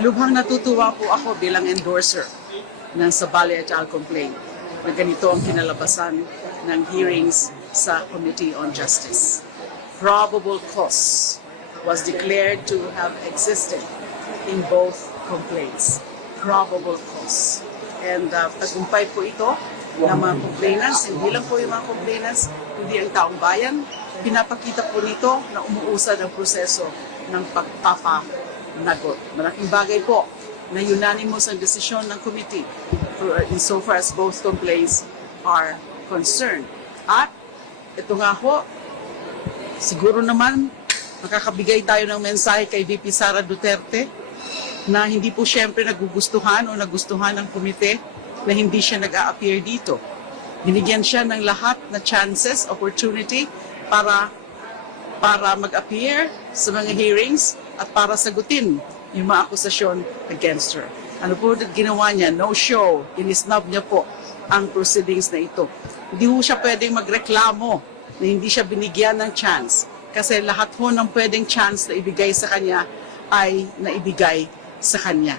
Lubhang natutuwa po ako bilang endorser ng Zambales et al. Complaint na ganito ang kinalabasan ng hearings sa Committee on Justice. Probable cause was declared to have existed in both complaints. Probable cause. And tagumpay po ito ng mga complainants, hindi lang po yung mga complainants, kundi ang taong bayan. Pinapakita po nito na umuusad ang proseso ng pagpapanagot. Malaking bagay po na unanimous ang desisyon ng committee insofar as both complaints are concerned. At ito nga po, siguro naman makakabigay tayo ng mensahe kay VP Sara Duterte na hindi po siyempre nagugustuhan o nagustuhan ng komite na hindi siya nag-a-appear dito. Binigyan siya ng lahat na chances, opportunity para mag-appear sa mga hearings at para sagutin yung mga akusasyon against her. Ano po ginawa niya? No show. Inisnab niya po ang proceedings na ito. Hindi po siya pwedeng magreklamo na hindi siya binigyan ng chance. Kasi lahat po ng pwedeng chance na ibigay sa kanya ay naibigay sa kanya.